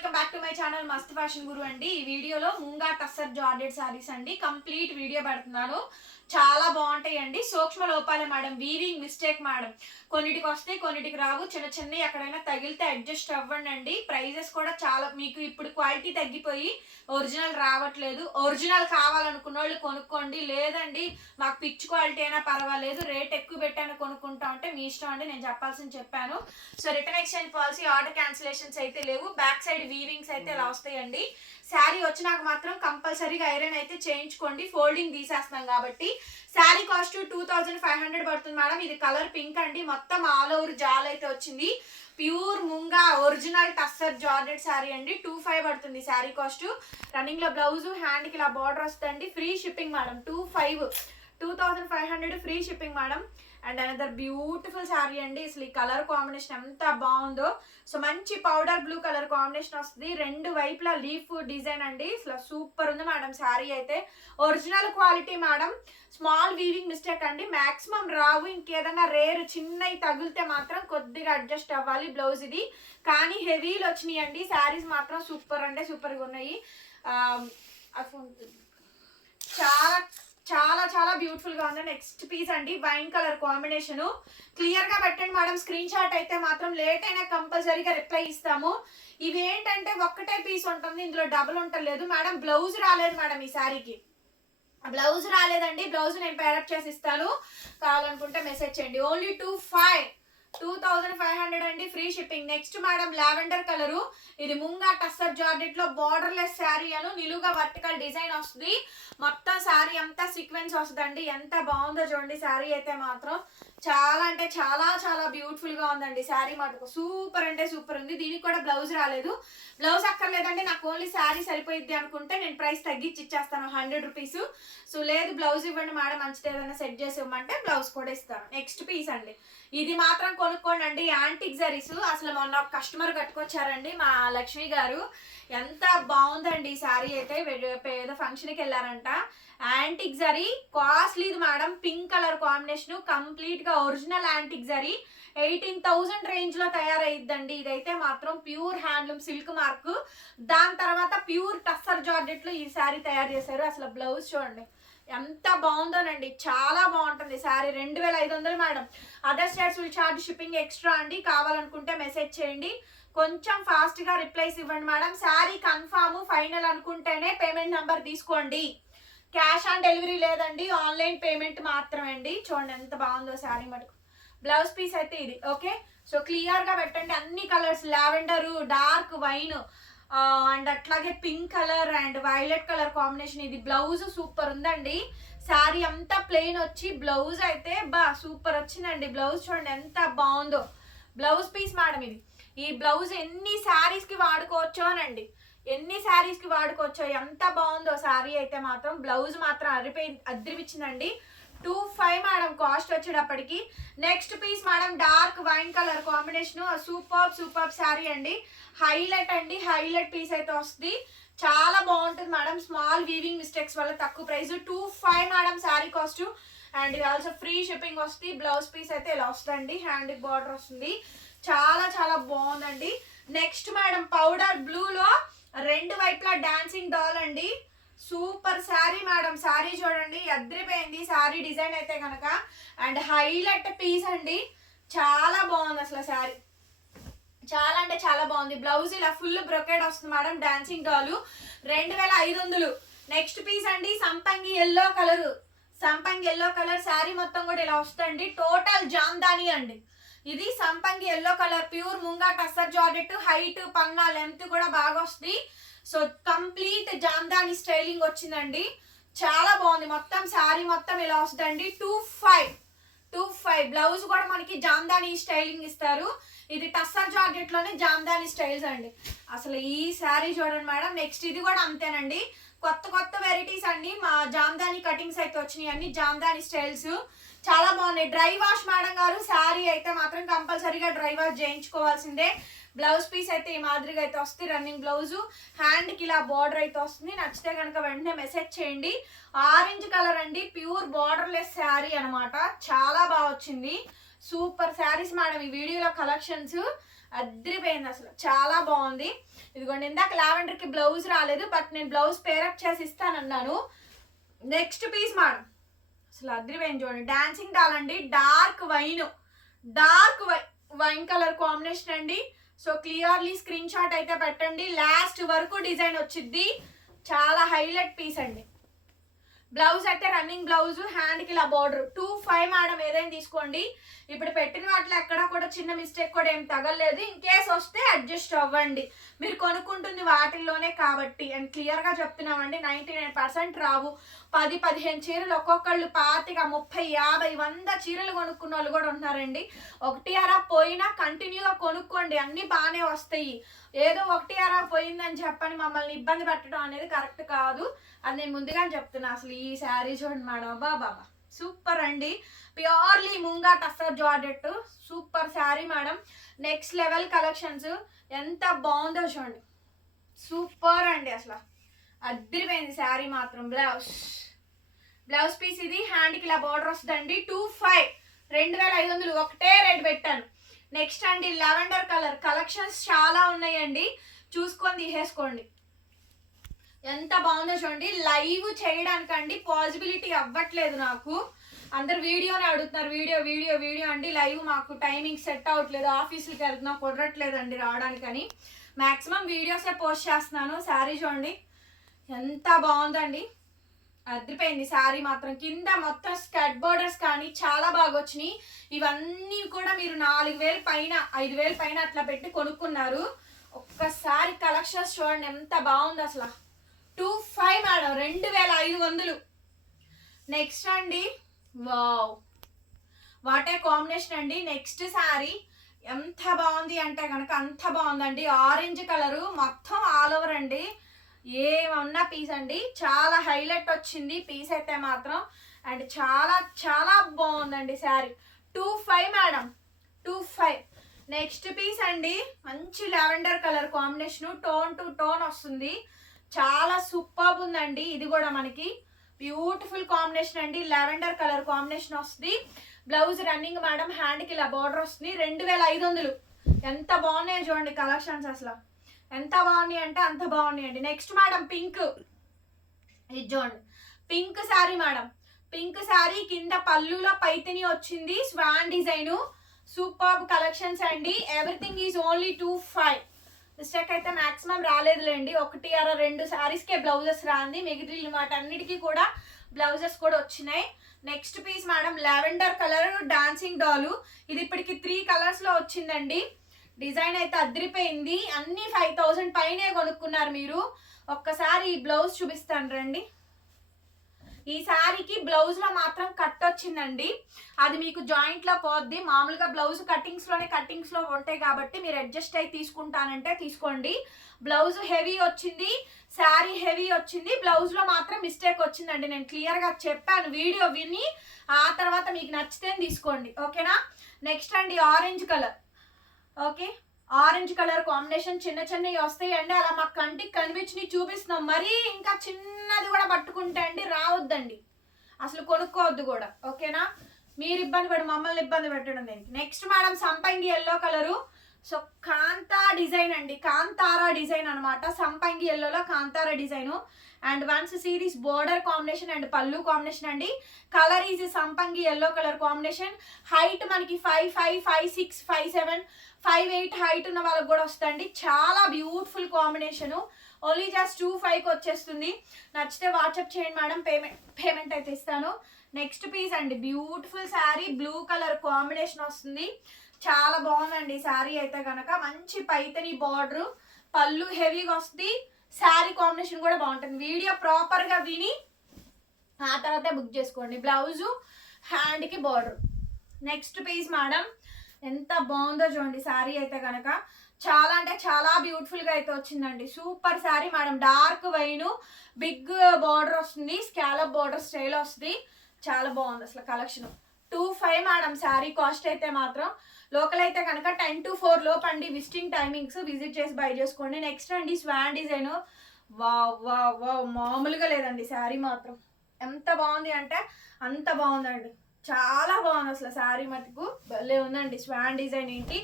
Welcome back to my channel మస్త్ fashion గురు అండి. ఈ వీడియోలో ముంగా టస్సర్ జార్జెట్ సారీస్ అండి కంప్లీట్ వీడియో పెడుతున్నాను. చాలా బాగుంటాయండి. సూక్ష్మ లోపాలే మేడం, వీవింగ్ మిస్టేక్ మేడం. కొన్నిటికి వస్తాయి, కొన్నిటికి రావు. చిన్న చిన్నవి ఎక్కడైనా తగిలితే అడ్జస్ట్ అవ్వండి అండి. ప్రైజెస్ కూడా చాలా, మీకు ఇప్పుడు క్వాలిటీ తగ్గిపోయి ఒరిజినల్ రావట్లేదు. ఒరిజినల్ కావాలనుకున్న వాళ్ళు కొనుక్కోండి, లేదండి మాకు పిచ్ క్వాలిటీ అయినా పర్వాలేదు రేట్ ఎక్కువ పెట్టాను కొనుక్కుంటా అంటే మీ ఇష్టం అండి. నేను చెప్పాల్సింది చెప్పాను. So return exchange policy, order cancellations అయితే లేవు. బ్యాక్ సైడ్ వీవింగ్స్ అయితే ఇలా వస్తాయండి. శారీ వచ్చినాక మాత్రం కంపల్సరీగా ఐరన్ అయితే చేయించుకోండి, ఫోల్డింగ్ తీసేస్తున్నాం కాబట్టి. శారీ కాస్ట్ 2500 పడుతుంది మేడం. ఇది కలర్ పింక్ అండి, మొత్తం ఆల్ ఓవర్ జాల్ అయితే వచ్చింది. Pure munga original tussar georgette sari అండి. 2500 పడుతుంది శారీ కాస్ట్. రన్నింగ్ లో బ్లౌజ్, హ్యాండ్ కి ఇలా బార్డర్ వస్తుంది. Free shipping madam. 2500 free shipping madam. And another beautiful sari అండి. అసలు ఈ కలర్ కాంబినేషన్ ఎంత బాగుందో. సో మంచి పౌడర్ బ్లూ కలర్ కాంబినేషన్ వస్తుంది. రెండు వైపులా లీఫ్ డిజైన్ అండి. అసలు సూపర్ ఉంది మేడం శారీ అయితే. Original quality madam. Small weaving mistake అండి, మాక్సిమం రావు. ఇంకేదన్నా రేర్ చిన్నవి తగిలితే మాత్రం కొద్దిగా అడ్జస్ట్ అవ్వాలి బ్లౌజ్ ఇది. కానీ హెవీలు వచ్చినాయి అండి. శారీస్ మాత్రం సూపర్ అంటే సూపర్గా ఉన్నాయి. చాలా చాలా చాలా బ్యూటిఫుల్ గా ఉంది. నెక్స్ట్ పీస్ అండి, వైన్ కలర్ కాంబినేషన్. క్లియర్ గా పెట్టండి మేడం. స్క్రీన్ షాట్ అయితే మాత్రం లేట్ అయినా కంపల్సరీగా రిప్లై ఇస్తాము. ఇవి ఏంటంటే ఒక్కటే పీస్ ఉంటుంది, ఇందులో డబుల్ ఉండలేదు మేడం. బ్లౌజ్ రాలేదు మేడం ఈ శారీకి. బ్లౌజ్ రాలేదండి, బ్లౌజ్ నేను పేరప్ చేసి ఇస్తాను, కావాలనుకుంటే మెసేజ్ చేయండి. ఓన్లీ 2500 అండి, free shipping. Next madam lavender colour. ఇది ముంగా టస్సర్ జార్జెట్ లో బార్డర్లెస్ శారీ అను నిలువుగా వర్టికల్ డిజైన్ వస్తుంది. మొత్తం శారీ అంతా సీక్వెన్స్ వస్తుందండి. ఎంత బాగుందో చూడండి శారీ అయితే మాత్రం. చాలా అంటే చాలా చాలా బ్యూటిఫుల్ గా ఉందండి శారీ మటుకు. సూపర్ అంటే సూపర్ ఉంది. దీనికి కూడా బ్లౌజ్ రాలేదు. బ్లౌజ్ అక్కర్లేదండి, నాకు ఓన్లీ శారీ సరిపోయిద్ది అనుకుంటే నేను ప్రైస్ తగ్గించి ఇచ్చేస్తాను 100 రూపీస్. సో లేదు బ్లౌజ్ ఇవ్వండి మేడం, మంచిది ఏదైనా సెట్ చేసి ఇవ్వమంటే బ్లౌజ్ కూడా ఇస్తాను. నెక్స్ట్ పీస్ అండి, ఇది మాత్రం కొనుక్కోండి. యాంటిక్ జరీస్. అసలు మొన్న ఒక కస్టమర్ కట్టుకొచ్చారండి మా లక్ష్మి గారు. ఎంత బాగుందండి ఈ శారీ అయితే. ఏదో ఫంక్షన్కి వెళ్ళారంట. యాంటిక్ జరీ కాస్ట్లీది madam. Pink colour combination, complete గా ఒరిజినల్ యాంటిక్ జరీ. 18,000 రేంజ్ లో తయారైద్దండి. ఇదైతే మాత్రం ప్యూర్ హ్యాండ్లూమ్ సిల్క్ మార్క్. దాని తర్వాత ప్యూర్ టస్సర్ జార్జెట్ లో ఈ శారీ తయారు చేశారు. అసలు బ్లౌజ్ చూడండి ఎంత బాగుందోనండి, చాలా బాగుంటుంది sari. 2500 madam. Other states will charge shipping extra అండి. కావాలనుకుంటే మెసేజ్ చేయండి, కొంచెం ఫాస్ట్ గా రిప్లైస్ ఇవ్వండి మేడం. శారీ కన్ఫామ్ ఫైనల్ అనుకుంటేనే పేమెంట్ నెంబర్ తీసుకోండి. క్యాష్ ఆన్ డెలివరీ లేదండి, ఆన్లైన్ పేమెంట్ మాత్రమే అండి. చూడండి ఎంత బాగుందో శారీ మటుకు. బ్లౌజ్ పీస్ అయితే ఇది. ఓకే, సో క్లియర్ గా పెట్టండి. అన్ని colours, lavender, dark wine and అట్లాగే pink colour and violet colour combination. ఇది బ్లౌజ్ సూపర్ ఉందండి. శారీ అంతా ప్లెయిన్ వచ్చి బ్లౌజ్ అయితే సూపర్ వచ్చిందండి. బ్లౌజ్ చూడండి ఎంత బాగుందో. బ్లౌజ్ పీస్ మేడం ఇది. ఈ బ్లౌజ్ ఎన్ని శారీస్ కి వాడుకోవచ్చో అనండి, ఎన్ని శారీస్ కి వాడుకోవచ్చో. ఎంత బాగుందో శారీ అయితే మాత్రం. బ్లౌజ్ మాత్రం అదిరిపించిందండి. 2500 మేడం కాస్ట్ వచ్చేటప్పటికి. Next piece madam, dark wine colour combination. Super saree అండి. హైలైట్ అండి, హైలైట్ పీస్ అయితే వస్తుంది. చాలా బాగుంటుంది మేడం. స్మాల్ వీవింగ్ మిస్టేక్స్ వల్ల తక్కువ price. 2500 madam sari cost. And ఇది ఆల్సో ఫ్రీ షిప్పింగ్ వస్తుంది. బ్లౌజ్ పీస్ అయితే ఇలా వస్తుంది, హ్యాండ్ బార్డర్ వస్తుంది. చాలా చాలా బాగుందండి. నెక్స్ట్ మేడం, పౌడర్ బ్లూ లో రెండు వైపులా డాన్సింగ్ డాల్ అండి. Super sari madam. శారీ చూడండి అద్రిపోయింది శారీ డిజైన్ అయితే కనుక. అండ్ హైలైట్ పీస్ అండి, చాలా బాగుంది అసలు శారీ. చాలా అంటే చాలా బాగుంది. బ్లౌజ్ ఇలా ఫుల్ బ్రొకేడ్ వస్తుంది madam, dancing doll. 2500. Next piece అండి, సంపంగి ఎల్లో కలర్. సంపంగి ఎల్లో కలర్ శారీ మొత్తం కూడా ఇలా వస్తుంది. టోటల్ జామ్దాని అండి. ఇది సంపంగి yellow colour, pure munga tussar georgette. Height, పన్నా, లెంత్ కూడా బాగా వస్తుంది. సో కంప్లీట్ జామ్దాని స్టైలింగ్ వచ్చిందండి. చాలా బాగుంది. మొత్తం శారీ మొత్తం ఇలా వస్తుందండి. 2500. బ్లౌజ్ కూడా మనకి జామ్దాని స్టైలింగ్ ఇస్తారు. ఇది టస్సర్ జార్జెట్ లోనే జామ్దాని స్టైల్స్ అండి. అసలు ఈ శారీ చూడండి మేడం. నెక్స్ట్ ఇది కూడా అంతేనండి. కొత్త వెరైటీస్ అండి. మా జామ్దాని కటింగ్స్ అయితే వచ్చినాయి అన్ని జామ్దాని స్టైల్స్. చాలా బాగున్నాయి. డ్రై వాష్ మేడం గారు శారీ అయితే మాత్రం కంపల్సరీగా డ్రై వాష్ చేయించుకోవాల్సిందే. బ్లౌజ్ పీస్ అయితే ఈ మాదిరిగా అయితే వస్తుంది. రన్నింగ్ బ్లౌజ్, హ్యాండ్ కి ఇలా బార్డర్ అయితే వస్తుంది. నచ్చితే కనుక వెంటనే మెసేజ్ చేయండి. ఆరెంజ్ కలర్ అండి, ప్యూర్ బార్డర్లెస్ శారీ అనమాట. చాలా బాగా వచ్చింది. Super saris madam. ఈ వీడియోలో కలెక్షన్స్ అద్రిపోయింది అసలు, చాలా బాగుంది. ఇదిగోండి ఇందాక లావెండర్కి బ్లౌజ్ రాలేదు, బట్ నేను బ్లౌజ్ పేరప్ చేసి ఇస్తానన్నాను. నెక్స్ట్ పీస్ మేడం అసలు అద్రిపోయింది చూడండి, డాన్సింగ్ డాల్ అండి, డార్క్ వైన్ కలర్ కాంబినేషన్ అండి. సో క్లియర్లీ స్క్రీన్ షాట్ అయితే పెట్టండి, లాస్ట్ వరకు డిజైన్ వచ్చింది. చాలా హైలైట్ పీస్ అండి. బ్లౌజ్ అయితే రన్నింగ్ బ్లౌజ్, హ్యాండ్కి ఇలా బార్డర్. 2.5 మేడం, ఏదైనా తీసుకోండి. ఇప్పుడు పెట్టిన వాటిలో ఎక్కడా కూడా చిన్న మిస్టేక్ కూడా ఏం తగలలేదు. ఇన్ కేస్ వస్తే అడ్జస్ట్ అవ్వండి, మీరు కొనుక్కుంటుంది వాటిల్లోనే కాబట్టి. అండ్ క్లియర్గా చెప్తున్నామండి, 99% రావు. 10-15 చీరలు ఒక్కొక్కళ్ళు 25, 30, 50, 100 చీరలు కొనుక్కున్న వాళ్ళు కూడా ఉన్నారండి. ఒకటి అరా పోయినా కంటిన్యూగా కొనుక్కోండి, అన్నీ బాగానే వస్తాయి. ఏదో ఒకటి అరా పోయిందని చెప్పని మమ్మల్ని ఇబ్బంది పెట్టడం అనేది కరెక్ట్ కాదు, అది నేను ముందుగానే చెప్తున్నా. అసలు ఈ శారీ చూడండి మేడం, బాబా సూపర్ అండి, purely munga tussar georgette, super sari madam. Next level collections, ఎంత బాగుందో చూడండి, సూపర్ అండి, అసలు అద్దరిపోయింది శారీ మాత్రం. బ్లౌజ్ పీస్ ఇది, హ్యాండ్కి ఇలా బార్డర్ వస్తుందండి. 2.5, 2500 ఒకటే రేట్ పెట్టాను. నెక్స్ట్ అండి లావెండర్ కలర్ కలెక్షన్స్ చాలా ఉన్నాయండి, చూసుకొని తీసేసుకోండి. ఎంత బాగుందో చూడండి. లైవ్ చేయడానికండి పాసిబిలిటీ అవ్వట్లేదు నాకు, అందరు వీడియోనే అడుగుతున్నారు, వీడియో అండి. లైవ్ మాకు టైమింగ్ సెట్ అవ్వట్లేదు, ఆఫీసులకి వెళ్తున్నా కుదరట్లేదండి రావడానికని. మ్యాక్సిమం వీడియోసే పోస్ట్ చేస్తున్నాను. శారీ చూడండి ఎంత బాగుందండి, అదిరిపోయింది శారీ మాత్రం. కింద మొత్తం స్కర్ట్ బోర్డర్స్ కానీ చాలా బాగా వచ్చినాయి. ఇవన్నీ కూడా మీరు 4000 పైన 5000 పైన అట్లా పెట్టి కొనుక్కున్నారు. ఒక్కసారి కలెక్షన్స్ చూడండి ఎంత బాగుంది అసలు. 2.5 మేడం, 2500. నెక్స్ట్ అండి, వావ్ వాటే కాంబినేషన్ అండి. నెక్స్ట్ శారీ ఎంత బాగుంది అంటే కనుక అంత బాగుందండి. ఆరెంజ్ కలరు మొత్తం ఆల్ ఓవర్ అండి, ఏమన్నా పీస్ అండి, చాలా హైలైట్ వచ్చింది పీస్ అయితే మాత్రం. అండ్ చాలా చాలా బాగుందండి శారీ. 2.5 మేడం, 2.5. నెక్స్ట్ పీస్ అండి, మంచి lavender colour combination, tone to tone వస్తుంది, చాలా సూపర్ ఉందండి. ఇది కూడా మనకి బ్యూటిఫుల్ కాంబినేషన్ అండి, లావెండర్ కలర్ కాంబినేషన్ వస్తుంది. బ్లౌజ్ రన్నింగ్ మేడం, హ్యాండ్కి ఇలా బార్డర్ వస్తుంది. 2500. ఎంత బాగున్నాయి చూడండి కలెక్షన్స్, అసలు ఎంత బాగున్నాయి అంటే అంత బాగున్నాయి అండి. నెక్స్ట్ మేడం పింక్, ఇది చూడండి pink sari madam. Pink sari కింద పళ్ళులో పైతిని వచ్చింది, స్వాన్ డిజైన్, సూపర్ కలెక్షన్స్ అండి. Everything is only 2.5. మిస్టేక్ అయితే మాక్సిమం రాలేదులేండి, 1-2 శారీస్కే బ్లౌజెస్ రాంది, మిగిలిన మాట అన్నిటికీ కూడా బ్లౌజెస్ కూడా వచ్చినాయి. Next piece madam lavender colour dancing doll, ఇది ఇప్పటికి 3 కలర్స్లో వచ్చిందండి. డిజైన్ అయితే అదిరిపోయింది, అన్ని 5000 పైనే కొనుక్కున్నారు మీరు. ఒక్కసారి ఈ బ్లౌజ్ చూపిస్తాను రండి. ఈ శారీకి బ్లౌజ్ లో మాత్రం కట్ వచ్చిందండి, అది మీకు జాయింట్ లో పోద్ది. మామూలుగా బ్లౌజ్ కట్టింగ్స్ లో ఉంటాయి కాబట్టి మీరు అడ్జస్ట్ అయి తీసుకుంటానంటే తీసుకోండి. బ్లౌజ్ హెవీ వచ్చింది, శారీ హెవీ వచ్చింది, బ్లౌజ్ లో మాత్రం మిస్టేక్ వచ్చిందండి. నేను క్లియర్ గా చెప్పాను, వీడియో విని ఆ తర్వాత మీకు నచ్చితే తీసుకోండి, ఓకేనా. నెక్స్ట్ అండి orange colour, okay orange colour combination, చిన్నవి వస్తాయండి, అలా మాకు కంటికి కనిపించి చూపిస్తున్నాం. మరీ ఇంకా చిన్నది కూడా పట్టుకుంటే అండి రావద్దండి, అసలు కొనుక్కోవద్దు కూడా, ఓకేనా. మీరు ఇబ్బంది పడి మమ్మల్ని ఇబ్బంది పెట్టడం దేనికి. నెక్స్ట్ మేడం సంపంగి yellow colour, so kantha design అండి, కాంతారా డిజైన్ అనమాట. సంపంగి ఎల్లోలో Kantara design. And once series border combination and pallu combination అండి. కలర్ ఈజ్ సంపంగి ఎల్లో కలర్ కాంబినేషన్. హైట్ మనకి 5'5", 5'6", 5'7", 5'8" హైట్ ఉన్న వాళ్ళకి కూడా వస్తుంది. చాలా బ్యూటిఫుల్ కాంబినేషన్. ఓన్లీ జస్ట్ 2.5కి వచ్చేస్తుంది. నచ్చితే వాట్సాప్ చేయండి మేడం, పేమెంట్ అయితే ఇస్తాను. నెక్స్ట్ పీస్ అండి, beautiful sari, blue colour combination వస్తుంది, చాలా బాగుందండి శారీ అయితే కనుక. మంచి పైతని బార్డర్, పళ్ళు హెవీగా వస్తుంది, శారీ కాంబినేషన్ కూడా బాగుంటుంది. వీడియో ప్రాపర్గా విని ఆ తర్వాత బుక్ చేసుకోండి. బ్లౌజు హ్యాండ్కి బార్డర్. నెక్స్ట్ పీస్ మేడం, ఎంత బాగుందో చూడండి శారీ అయితే కనుక. చాలా అంటే చాలా బ్యూటిఫుల్గా అయితే వచ్చిందండి, super sari madam. Dark wine, big border వస్తుంది, స్కాలప్ బార్డర్ స్టైల్ వస్తుంది, చాలా బాగుంది అసలు కలెక్షన్. 2.5 మేడం శారీ కాస్ట్ అయితే మాత్రం. లోకల్ అయితే కనుక 10 to 4 లోపు అండి విజిటింగ్ టైమింగ్స్, విజిట్ చేసి బై చేసుకోండి. నెక్స్ట్ అండి Schwann design, wow wow wow మామూలుగా లేదండి శారీ మాత్రం. ఎంత బాగుంది అంటే అంత బాగుందండి, చాలా బాగుంది అసలు శారీ మటుకు భలే ఉందండి. స్వాన్ డిజైన్ ఏంటి,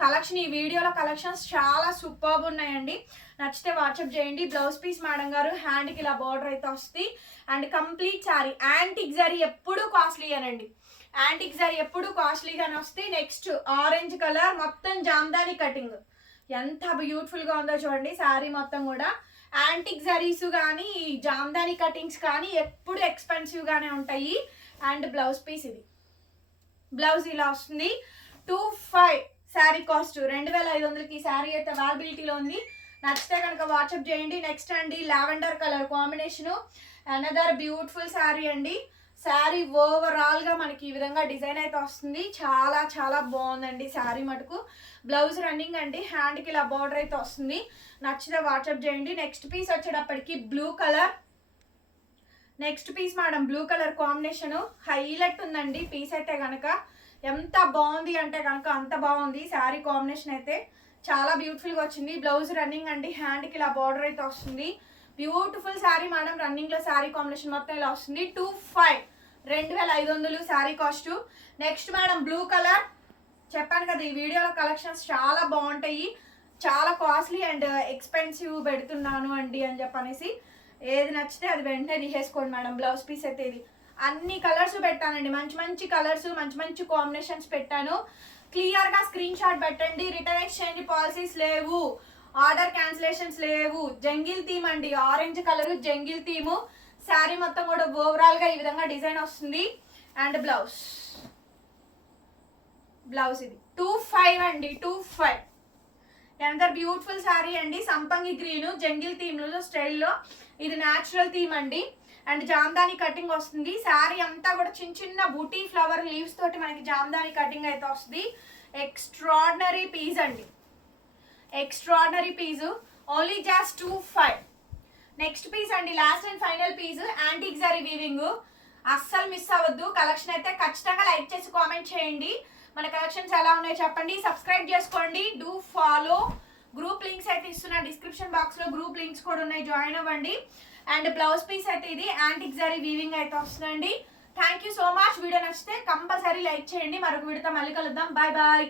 కలెక్షన్ ఈ వీడియోలో కలెక్షన్స్ చాలా సూపర్బ్ ఉన్నాయండి. నచ్చితే వాట్సాప్ చేయండి. బ్లౌజ్ పీస్ మేడం గారు హ్యాండ్కి ఇలా బార్డర్ అయితే వస్తుంది. And complete sorry antique zari ఎప్పుడు కాస్ట్లీ అనండి, యాంటిక్ జరీ ఎప్పుడు కాస్ట్లీగానే వస్తాయి. నెక్స్ట్ ఆరెంజ్ కలర్ మొత్తం జామ్దాని కటింగ్, ఎంత బ్యూటిఫుల్గా ఉందో చూడండి. శారీ మొత్తం కూడా యాంటిక్ జరీస్ కానీ జామ్దాని కటింగ్స్ కానీ ఎప్పుడు ఎక్స్పెన్సివ్గానే ఉంటాయి. అండ్ బ్లౌజ్ పీస్ ఇది, బ్లౌజ్ ఇలా వస్తుంది. 25 శారీ కాస్ట్ 2500కి శారీ అయితే అవైలబిలిటీలో ఉంది. నచ్చితే కనుక వాట్సాప్ చేయండి. నెక్స్ట్ అండి lavender colour combination, another beautiful sari అండి. శారీ ఓవరాల్గా మనకి ఈ విధంగా డిజైన్ అయితే వస్తుంది. చాలా చాలా బాగుందండి శారీ మటుకు. బ్లౌజ్ రన్నింగ్ అండి, హ్యాండ్కి ఇలా బార్డర్ అయితే వస్తుంది. నచ్చితే వాట్సాప్ చేయండి. నెక్స్ట్ పీస్ వచ్చేటప్పటికి blue colour, next piece madam blue colour combination highlight ఉందండి. పీస్ అయితే కనుక ఎంత బాగుంది అంటే కనుక అంత బాగుంది. శారీ కాంబినేషన్ అయితే చాలా బ్యూటిఫుల్గా వచ్చింది. బ్లౌజ్ రన్నింగ్ అండి, హ్యాండ్కి ఇలా బార్డర్ అయితే వస్తుంది. బ్యూటిఫుల్ శారీ మేడం, రన్నింగ్లో శారీ కాంబినేషన్ మొత్తం ఇలా వస్తుంది. 2500 sari cost. Next madam blue colour, చెప్పాను కదా ఈ వీడియోలో కలెక్షన్స్ చాలా బాగుంటాయి, చాలా కాస్ట్లీ అండ్ ఎక్స్పెన్సివ్ పెడుతున్నాను అండి అని చెప్పనేసి ఏది నచ్చితే అది వెంటనే తీసేసుకోండి మేడం. బ్లౌజ్ పీస్ అయితే ఇది అన్ని కలర్స్ పెట్టానండి, మంచి మంచి కలర్స్ మంచి మంచి కాంబినేషన్స్ పెట్టాను. క్లియర్గా స్క్రీన్ షాట్ పెట్టండి. రిటర్న్ ఎక్స్చేంజ్ పాలసీస్ లేవు, ఆర్డర్ క్యాన్సిలేషన్స్ లేవు. జంగిల్ థీమ్ అండి, orange colour jungle theme. Sari మొత్తం కూడా ఓవరాల్గా ఈ విధంగా డిజైన్ వస్తుంది. అండ్ బ్లౌజ్, బ్లౌజ్ ఇది 25 అండి, 25. ఎందర్ బ్యూటిఫుల్ శారీ అండి, సంపంగి గ్రీన్ జంగిల్ థీమ్లో స్టైల్లో. ఇది న్యాచురల్ థీమ్ అండి. అండ్ జామ్దాని కటింగ్ వస్తుంది. శారీ అంతా కూడా చిన్న చిన్న బూటీ ఫ్లవర్ లీవ్స్ తోటి మనకి జామ్దాని కటింగ్ అయితే వస్తుంది. ఎక్స్ట్రాడినరీ పీస్ అండి, extraordinary piece. Only just 25. Next piece అండి, last and final piece antique zari weaving. అస్సలు మిస్ అవ్వద్దు. కలెక్షన్ అయితే ఖచ్చితంగా లైక్ చేసి కామెంట్ చేయండి. మన కలెక్షన్స్ ఎలా ఉన్నాయో చెప్పండి. సబ్స్క్రైబ్ చేసుకోండి. Do follow. గ్రూప్ లింక్స్ అయితే ఇస్తున్నా డిస్క్రిప్షన్ బాక్స్లో, గ్రూప్ లింక్స్ కూడా ఉన్నాయి, జాయిన్ అవ్వండి. అండ్ బ్లౌజ్ పీస్ అయితే ఇది యాంటిక్ జరీ వీవింగ్ అయితే వస్తుందండి. Thank you so much. Video నచ్చితే కంపల్సరీ లైక్ చేయండి. మరొక వీడియోతో మళ్ళీ కలుద్దాం. Bye bye.